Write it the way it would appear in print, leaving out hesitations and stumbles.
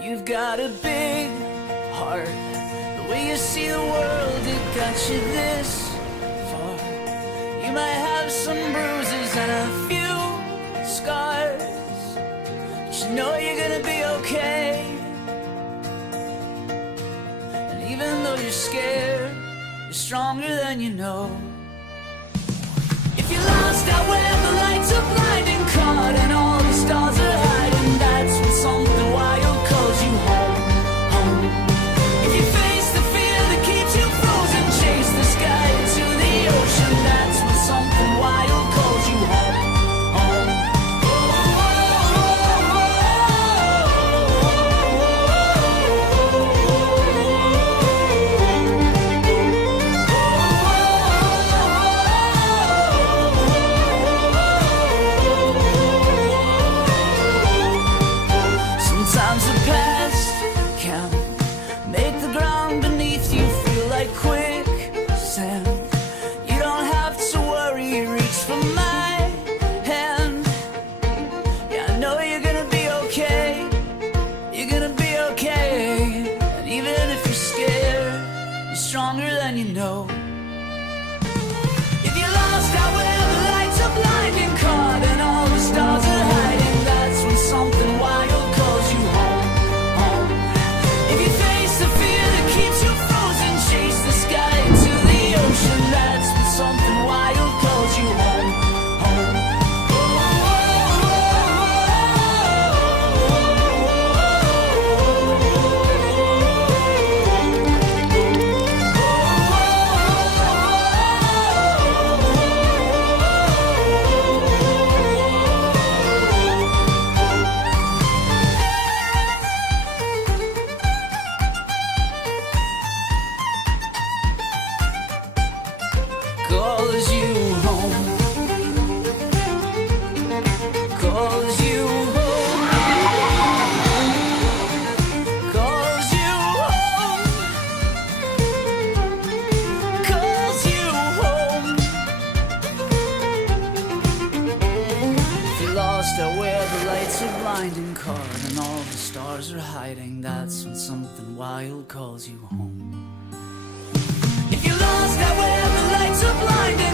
You've got a big heart. The way you see the world, it got you this far. You might have some bruises and a few scars, but you know you're gonna be okay. And even though you're scared, you're stronger than you know. If you're lost out where the lights are blinding, caught and all the stars are hiding, that's when something wild calls you home, home. If you face the fear that keeps you frozen, chase the sky into the ocean, that's when something wild calls you home, home. Sometimes the past can make the ground beneath you feel like quicksand. You don't have to worry, reach for my hand. Yeah, I know you're gonna be okay. You're gonna be okay. And even if you're scared, you're stronger than you know. If you're lost out where the lights are blinding, caught and all the stars are hiding, that's when something wild calls you home, home. If you face the fear that keeps you frozen, chase the sky into the ocean, that's when something wild calls you home, home. Calls you home, calls you home, calls you home, calls you home. If you're lost out where the lights are blinding, caught and all the stars are hiding, that's when something wild calls you home. If you're lost out where the lights are blinding,